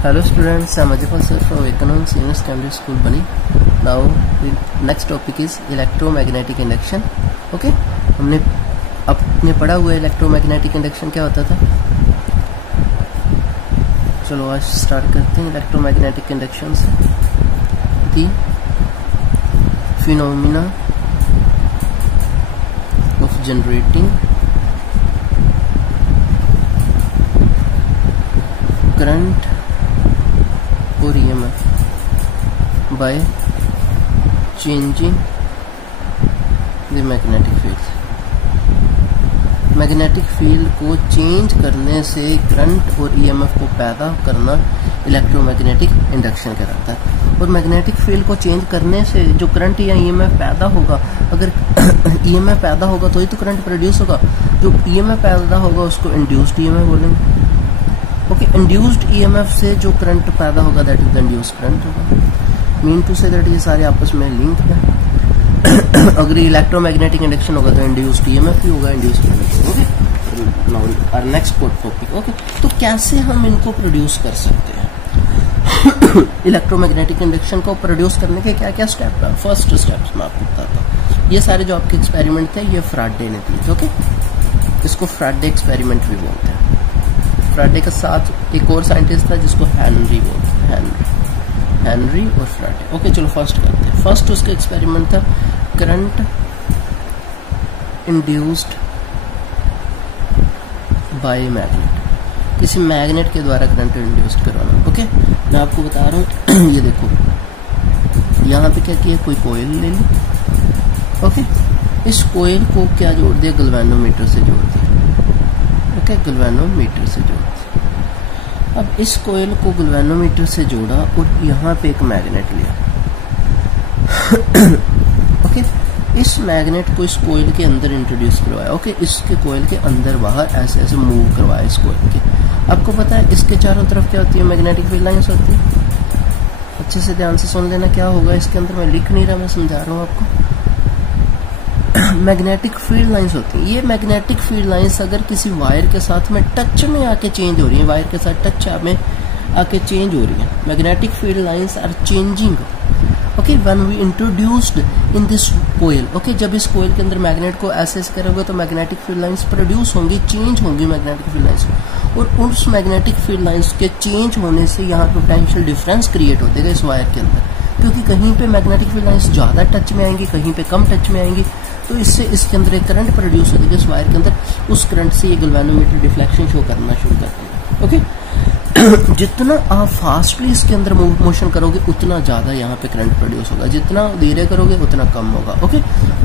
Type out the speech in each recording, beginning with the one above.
Hello students, I am Ajay sir from Economics Senior Secondary School Bali. Now the next topic is electromagnetic induction. Okay, हमने अपने पढ़ा हुआ electromagnetic induction क्या होता था। चलो आज स्टार्ट करते हैं इलेक्ट्रोमैग्नेटिक इंडक्शन से। दी फिनोमिना ऑफ जनरेटिंग करंट और EMF by changing the magnetic field। Magnetic field को चेंज करने से करंट और EMF को पैदा करना इलेक्ट्रोमैग्नेटिक इंडक्शन कहलाता है। और मैग्नेटिक फील्ड को चेंज करने से जो करंट या EMF पैदा होगा, अगर EMF पैदा होगा तो ही तो करंट प्रोड्यूस होगा। जो EMF पैदा होगा उसको इंड्यूस्ड EMF बोलेंगे। ओके, इंड्यूस्ड EMF से जो करंट पैदा होगा that is the induced current होगा। मीन टू से दैट ये सारे आपस में लिंक है। अगर इलेक्ट्रोमैग्नेटिक इंडक्शन होगा तो इंड्यूस्ड EMF भी होगा, induced current. Okay, now our next topic. Okay, तो कैसे हम इनको प्रोड्यूस कर सकते हैं? इलेक्ट्रोमैग्नेटिक इंडक्शन को प्रोड्यूस करने के क्या क्या स्टेप है? फर्स्ट स्टेप्स मैं आपको बताता हूँ। ये सारे जो आपके एक्सपेरिमेंट थे ये फ्राडे ने दिए। ओके, इसको फ्राडे एक्सपेरिमेंट भी बोलते हैं। फ्राडे के साथ एक और साइंटिस्ट था जिसको हेनरी बोलते हैं, हेनरी और फ्राडे। ओके, चलो फर्स्ट करते हैं। फर्स्ट उसका एक्सपेरिमेंट था करंट इंड्यूस्ड बाय मैग्नेट। किसी मैग्नेट के द्वारा करंट इंड्यूस्ड करवाना। ओके, मैं आपको बता रहा हूँ। ये देखो यहाँ पे क्या किया, कोई कोयल ले ली। ओके, इस कोयल को क्या जोड़ दिया, गैल्वेनोमीटर से जोड़ दिया। ओके, गैल्वेनोमीटर से जोड़ दिया। अब इस कोयल को गैल्वेनोमीटर से जोड़ा और यहाँ पे एक मैग्नेट लिया। ओके, इस मैग्नेट को इस कोयल के अंदर इंट्रोड्यूस करवाया। ओके, इसके कोयल के अंदर बाहर ऐसे ऐसे मूव करवाया इस कोयल के। आपको पता है इसके चारों तरफ क्या होती है, मैग्नेटिक फील्ड लाइंस होती है। अच्छे से ध्यान से सुन लेना क्या होगा इसके अंदर। मैं लिख नहीं रहा, मैं समझा रहा हूँ आपको। मैग्नेटिक फील्ड लाइंस होती है। ये मैग्नेटिक फील्ड लाइंस अगर किसी वायर के साथ में टच में आके चेंज हो रही है, वायर के साथ टच में आके चेंज हो रही है, magnetic field lines are changing. Okay, when we introduced in this coil. Okay, जब इस कोयल के अंदर मैग्नेट को ऐसे करोगे तो मैग्नेटिक फील्ड लाइंस प्रोड्यूस होंगी, चेंज होंगी मैग्नेटिक फील्ड लाइंस। और उस मैग्नेटिक फील्ड लाइंस के चेंज होने से यहाँ पोटेंशियल डिफरेंस क्रिएट हो जाएगा इस वायर के अंदर, क्योंकि कहीं पे मैग्नेटिक फील्ड लाइंस ज्यादा टच में आएंगी, कहीं पे कम टच में आएंगी। तो इससे इसके अंदर एक करंट प्रोड्यूस हो जाएगा इस वायर के अंदर। उस करंट से ये गैल्वेनोमीटर डिफ्लेक्शन शो करना शुरू कर देगा। ओके, जितना आप फास्टली इसके अंदर मोशन करोगे उतना ज्यादा यहाँ पे करंट प्रोड्यूस होगा, जितना धीरे करोगे उतना कम होगा। ओके,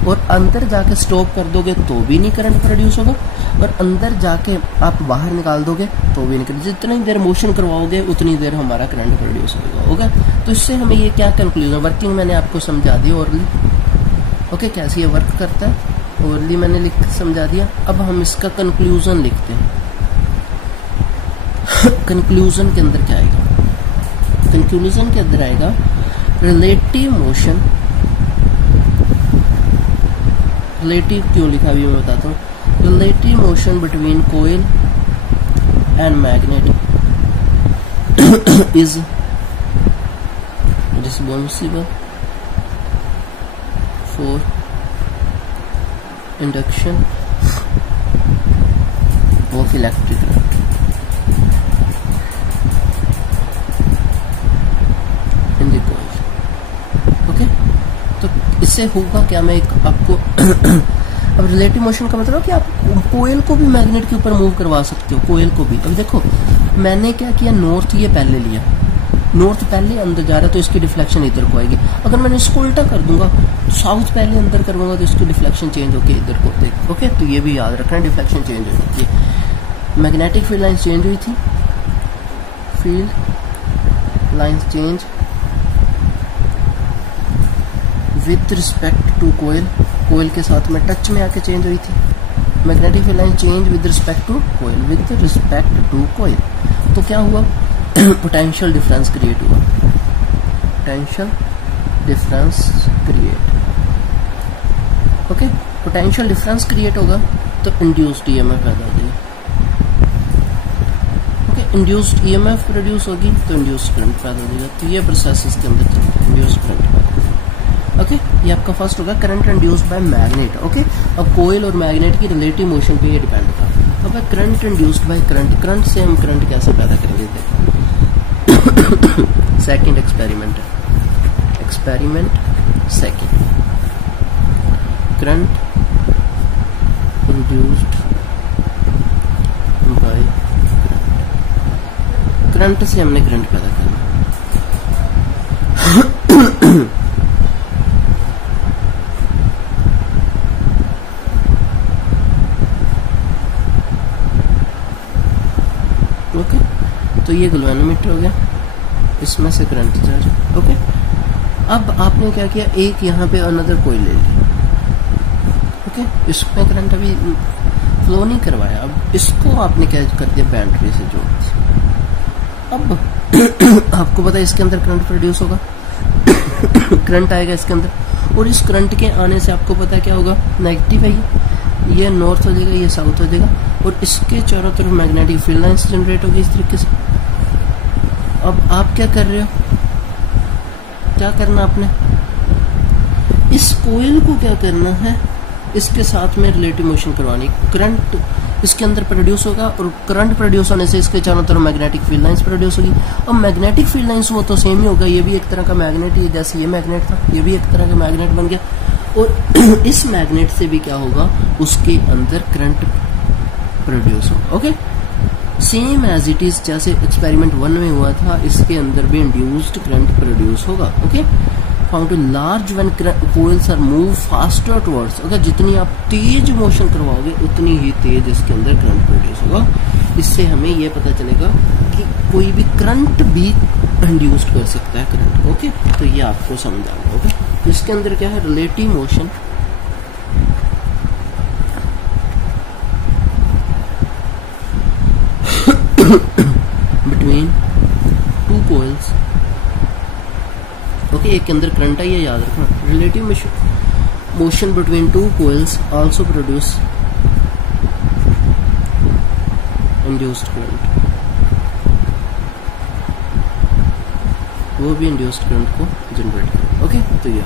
और अंदर जाके स्टॉप कर दोगे तो भी नहीं करंट प्रोड्यूस होगा, और अंदर जाके आप बाहर निकाल दोगे तो भी नहीं करंट। जितनी देर मोशन करवाओगे उतनी देर हमारा करंट प्रोड्यूस होगा। तो इससे हमें ये क्या कंक्लूजन, वर्किंग मैंने आपको समझा दी ओरली। ओके, कैसे ये वर्क करता है ओरली मैंने लिख समझा दिया। अब हम इसका कंक्लूजन लिखते हैं। कंक्लूजन के अंदर क्या आएगा, कंक्लूजन के अंदर आएगा रिलेटिव मोशन। रिलेटिव क्यों लिखा अभी मैं बताता हूँ। Relative motion between coil and magnet is responsible for induction of electric current in the coil। Okay, तो इससे होगा क्या, मैं एक आपको अब रिलेटिव मोशन का मतलब है कि आप कोयल को भी मैग्नेट के ऊपर मूव करवा सकते हो, कोयल को भी। अब देखो मैंने क्या किया, नॉर्थ ये पहले लिया, नॉर्थ पहले अंदर जा रहा है तो इसकी डिफ्लेक्शन इधर को आएगी। अगर मैंने इसको उल्टा कर दूंगा तो साउथ पहले अंदर करूंगा तो इसकी डिफ्लेक्शन चेंज होकर इधर को होती। ओके, तो ये भी याद रखना, डिफ्लेक्शन चेंज हो जाती है। मैग्नेटिक फील्ड लाइंस चेंज हुई थी, field lines change with respect to coil, coil के साथ में टच में आके चेंज हुई थी। Magnetic field line change with respect to coil, with respect to coil. तो क्या हुआ, पोटेंशियल डिफरेंस क्रिएट हुआ, potential difference create. Okay, potential difference create होगा तो इंड्यूस्ड ईएमएफ पैदा होगी। ओके, इंड्यूस्ड ईएमएफ प्रोड्यूस होगी तो इंड्यूस्ड करंट पैदा हो जाएगा। तो ये प्रोसेस इसके अंदर इंड्यूस्ड करंट पैदा होगा। ओके, ये आपका फर्स्ट होगा current induced by magnet. Okay, अब कोयल और मैग्नेट की रिलेटिव मोशन पे ये डिपेंड करता है। अब current induced by current, current से हम करंट कैसे पैदा करेंगे देखो। सेकंड एक्सपेरिमेंट है, experiment second, current induced by current से हमने करंट पैदा करना। ओके, तो ये गैल्वेनोमीटर हो गया, इसमें से करंट जा रहा। ओके, अब आपने क्या किया, एक यहाँ पे अनदर कोई ले ली। ओके, इसमें करंट अभी फ्लो नहीं करवाया, अब इसको आपने क्या कर दिया, बैटरी से जोड़ दिया। अब आपको पता है इसके अंदर करंट प्रोड्यूस होगा, करंट आएगा इसके अंदर, और इस करंट के आने से आपको पता है क्या होगा, नेगेटिव है, ये नॉर्थ हो जाएगा, ये साउथ हो जाएगा, और इसके चारों तरफ मैग्नेटिक फील्ड लाइंस जनरेट होगी इस तरीके से। अब आप क्या कर रहे हो, क्या करना आपने, इस कोयल को क्या करना है, इसके साथ में रिलेटिव मोशन करवानी। करंट इसके अंदर प्रोड्यूस होगा, और करंट प्रोड्यूस होने से इसके चारों तरफ मैग्नेटिक फील्ड लाइंस प्रोड्यूस होगी। अब मैग्नेटिक फील्ड लाइंस वो तो सेम ही होगा, ये भी एक तरह का मैग्नेट ही, जैसे ये मैग्नेट था, ये भी एक तरह का मैग्नेट बन गया, और इस मैग्नेट से भी क्या होगा, उसके अंदर करंट प्रोड्यूस होगा। Okay, same as it is जैसे एक्सपेरिमेंट 1 में हुआ था, इसके अंदर भी इंड्यूस्ड करंट प्रोड्यूस होगा। Okay, found to large when coils are move faster towards. अगर जितनी आप तेज मोशन करवाओगे उतनी ही तेज इसके अंदर करंट प्रोड्यूस होगा। इससे हमें यह पता चलेगा कि कोई भी करंट भी इंड्यूस्ड कर सकता है करंट। ओके, तो ये आपको समझ आ गया। ओके, तो इसके अंदर क्या है, relative motion between two coils. Okay, एक के अंदर करंट है, ये याद रखना। Relative motion between two coils also produce induced current, वो भी इंड्यूस्ड करंट को जनरेट करे। ओके, तो ये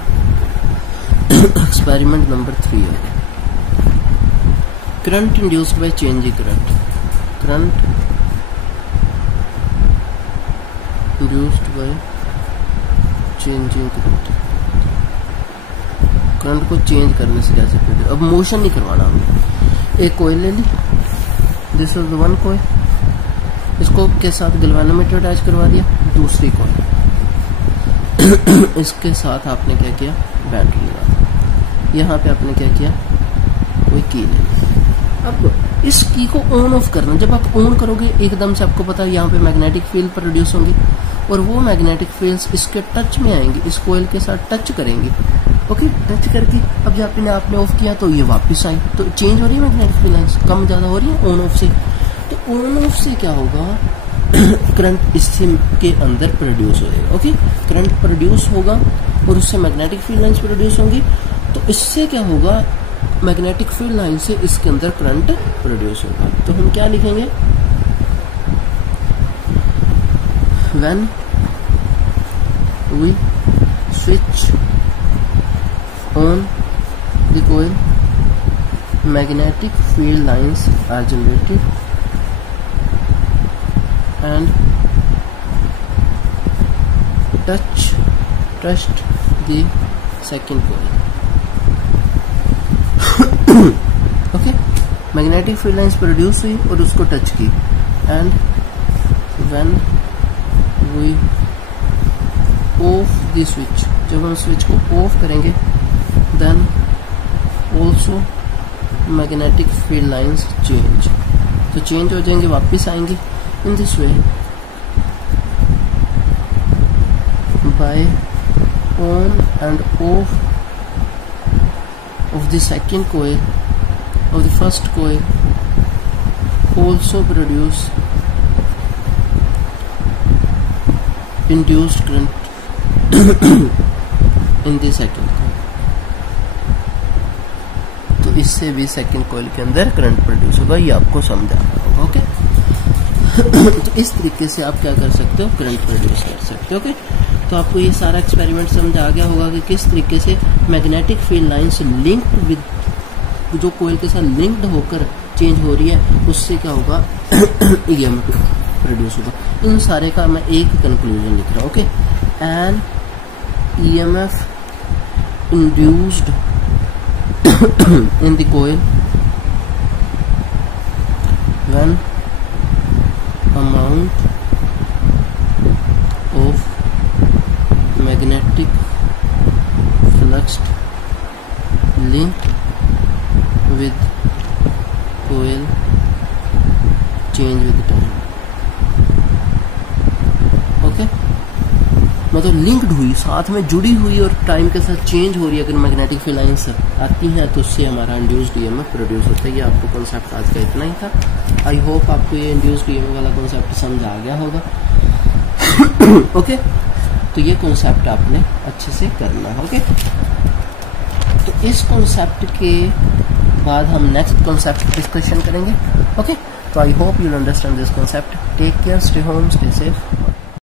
एक्सपेरिमेंट नंबर 3 है, current induced by changing current. Current induced by changing current, current को चेंज करने से कैसे प्रोड्यूस। अब मोशन नहीं करवाना हमने, एक कोयल ले ली, दिस इज वन कोयल, इसको के साथ गैल्वेनोमीटर अटैच करवा दिया, दूसरी कोयल इसके साथ आपने क्या किया, बैटरी लगा दी, यहाँ पे आपने क्या किया, कोई की ले ली। अब इस की को ऑन ऑफ करना, जब आप ऑन करोगे एकदम से आपको पता है यहाँ पे मैग्नेटिक फील्ड प्रोड्यूस होंगी, और वो मैग्नेटिक फील्ड्स इसके टच में आएंगी, इस कोयल के साथ टच करेंगी। ओके, टच करके अब जब आपने ऑफ किया तो ये वापस आई, तो चेंज हो रही है मैग्नेटिक फील्ड लाइंस, कम ज्यादा हो रही है ऑन ऑफ से। तो ऑन ऑफ से क्या होगा, करंट इससे के अंदर प्रोड्यूस हो जाएगा। ओके, करंट प्रोड्यूस होगा और उससे मैग्नेटिक फील्ड लाइंस प्रोड्यूस होंगी, तो इससे क्या होगा, मैग्नेटिक फील्ड लाइन से इसके अंदर करंट प्रोड्यूस होगा। तो हम क्या लिखेंगे, when we switch on the coil, magnetic field lines are generated and touched the second coil. Okay, magnetic field lines produce हुई और उसको टच की, and when we off the switch, जब हम स्विच को ऑफ करेंगे, then also magnetic field lines change, तो change हो जाएंगे, वापस आएंगे। in this way, by on and off of the second coil of the first coil also produce induced current in the second coil, तो इससे भी second coil के अंदर करंट प्रोड्यूस होगा, ये आपको समझाना होगा। ओके, तो इस तरीके से आप क्या कर सकते हो, करंट प्रोड्यूस कर सकते हो। ओके, तो आपको ये सारा एक्सपेरिमेंट समझ आ गया होगा कि किस तरीके से magnetic field lines linked with, जो कोयल के साथ लिंक्ड होकर चेंज हो रही है, उससे क्या होगा, ईएमएफ प्रोड्यूस होगा। इन सारे का मैं एक कंक्लूजन लिख रहा हूँ। Okay, and EMF induced in the coil when amount of magnetic flux linked with coil change with time। Okay, मतलब लिंक्ड हुई, साथ में जुड़ी हुई और टाइम के साथ चेंज हो रही है। अगर मैग्नेटिक फील्ड लाइंस आती हैं तो उससे हमारा इंड्यूस्ड ईएमएफ प्रोड्यूस होता है। ये आपको कॉन्सेप्ट आज का इतना ही था। आई होप आपको ये इंड्यूस्ड ईएमएफ वाला कॉन्सेप्ट समझ आ गया होगा। ओके, तो ये कॉन्सेप्ट आपने अच्छे से करना है। ओके, तो इस कॉन्सेप्ट के बाद हम नेक्स्ट कॉन्सेप्ट डिस्कशन करेंगे। ओके, तो I hope you understand this concept. Take care, stay home, stay safe.